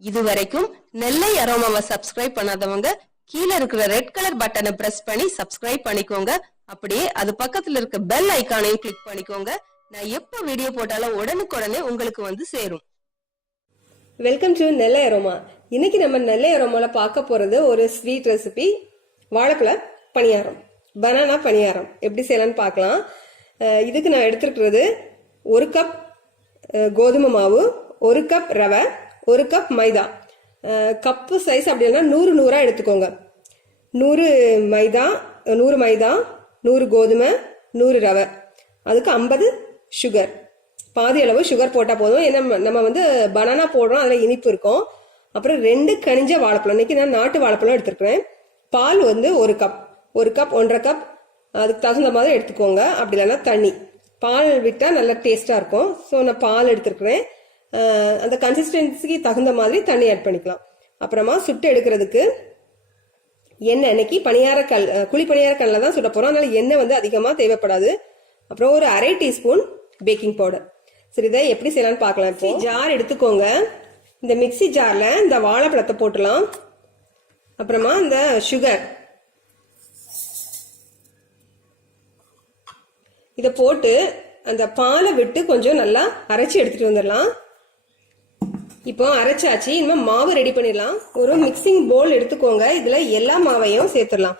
இதுவரைக்கும் நெல்லை அரோமாவை சப்ஸ்கிரைப் பண்ணாதவங்க கீழே இருக்கிற ரெட் கலர் பட்டனை பிரஸ் பண்ணி சப்ஸ்கிரைப் பண்ணிக்கோங்க. அப்படியே அது பக்கத்துல இருக்க பெல் ஐகானையும் கிளிக் பண்ணிக்கோங்க. நான் எப்ப வீடியோ போட்டாலும் உடனுக்குடனே உங்களுக்கு வந்து சேரும். Welcome to Nellai aroma. இன்னைக்கு நம்ம நெல்லை அரோமால பார்க்க போறது ஒரு ஸ்வீட் ரெசிபி, வாழைப்பழ பணியாரம், பனானா பணியாரம். எப்படி செய்யலாம்னு பார்க்கலாம். இதுக்கு நான் எடுத்துருக்கிறது 1 கப் கோதுமை மாவு, 1 கப் ரவை, 1 கப் மைதா. கப்பு சைஸ் அப்படின்னா 100 எடுத்துக்கோங்க. 100 மைதா, 100 கோதுமை, 100 ரவை, அதுக்கு 50 சுகர். பாதி அளவு சுகர் போட்டால் போதும். ஏன்னா நம்ம வந்து பனானா போடுறோம், அதில் இனிப்பு இருக்கும். அப்புறம் 2 கனிஞ்ச வாழைப்பழம். இன்னைக்கு நான் நாட்டு வாழைப்பழம் எடுத்துருக்கிறேன். பால் வந்து 1 கப், 1.5 கப் அதுக்கு தகுந்த மாதிரி எடுத்துக்கோங்க. அப்படி இல்லைன்னா தண்ணி. பால் விட்டால் நல்லா டேஸ்டாக இருக்கும். ஸோ நான் பால் எடுத்துருக்கிறேன். அந்த கன்சிஸ்டன்சிக்கு தகுந்த மாதிரி தண்ணி ஆட் பண்ணிக்கலாம். அப்புறமா சுட்டு எடுக்கிறதுக்கு எண்ணெய். இன்னைக்கு குழி பணியார கல்ல தான் சுட போகிறோம். அதனால எண்ணெய் வந்து அதிகமாக தேவைப்படாது. அப்புறம் ஒரு 1/2 டீஸ்பூன் பேக்கிங் பவுடர். சரி, இதை எப்படி செய்யலாம்னு பார்க்கலாம். இப்போ ஜார் எடுத்துக்கோங்க. இந்த மிக்சி ஜார்ல இந்த வாழைப்பழத்தை போட்டுலாம். அப்புறமா இந்த சுகர் இதை போட்டு அந்த பாலை விட்டு கொஞ்சம் நல்லா அரைச்சி எடுத்துட்டு வந்துடலாம். இப்போ அரைச்சாச்சு. இனிமே மாவு ரெடி பண்ணிடலாம். ஒரு மிக்சிங் போல் எடுத்துக்கோங்க. இதுல எல்லா மாவையும் சேர்த்துடலாம்.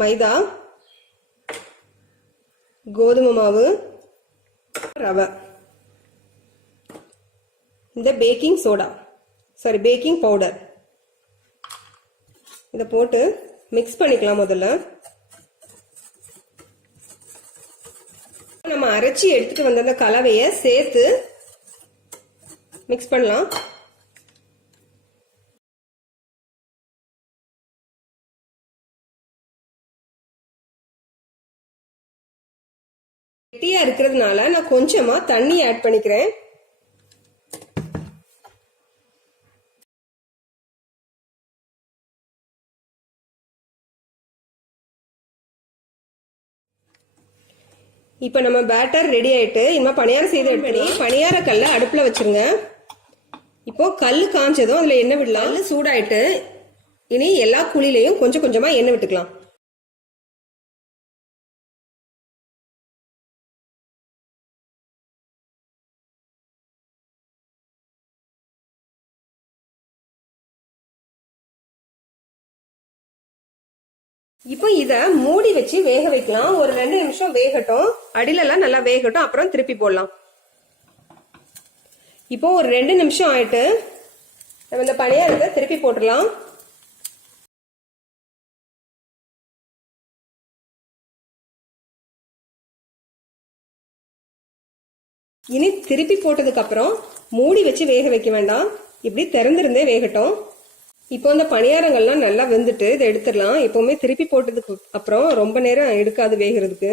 மைதா, கோதுமை மாவு, ரவை, இந்த பேக்கிங் பவுடர் இதை போட்டு மிக்ஸ் பண்ணிக்கலாம். முதல்ல நம்ம அரைச்சி எடுத்துட்டு வந்த அந்த கலவையை சேர்த்து மிக்ஸ் பண்ணலாம். கெட்டியா இருக்கிறதுனால நான் கொஞ்சமா தண்ணி ஆட் பண்ணிக்கிறேன். இப்ப நம்ம பேட்டர் ரெடி ஆயிட்டு இனிமே பணியாரம் செய்து எடுத்து பணியார கல்ல அடுப்புல வச்சிருங்க. இப்போ கல் காஞ்சதும் அதுல எண்ணெய் விடலாம். சூடாயிட்டு இனி எல்லா குழிலையும் கொஞ்சம் கொஞ்சமா எண்ணெய் விட்டுக்கலாம். இப்போ இத மூடி வச்சு வேக வைக்கலாம். ஒரு 2 நிமிஷம் வேகட்டும். அடியிலலாம் நல்லா வேகட்டும். அப்புறம் திருப்பி போடலாம். இப்போ ஒரு 2 நிமிஷம் ஆயிட்டு நம்ம இந்த பணியாரத்தை திருப்பி போட்டுடலாம். இனி திருப்பி போட்டதுக்கு அப்புறம் மூடி வச்சு வேக வைக்க வேண்டாம். இப்படி திறந்திருந்தே வேகட்டும். இப்போ இந்த பணியாரங்கள்லாம் நல்லா வெந்துட்டு இதை எடுத்துடலாம். எப்பவுமே திருப்பி போட்டதுக்கு அப்புறம் ரொம்ப நேரம் எடுக்காது வேகிறதுக்கு.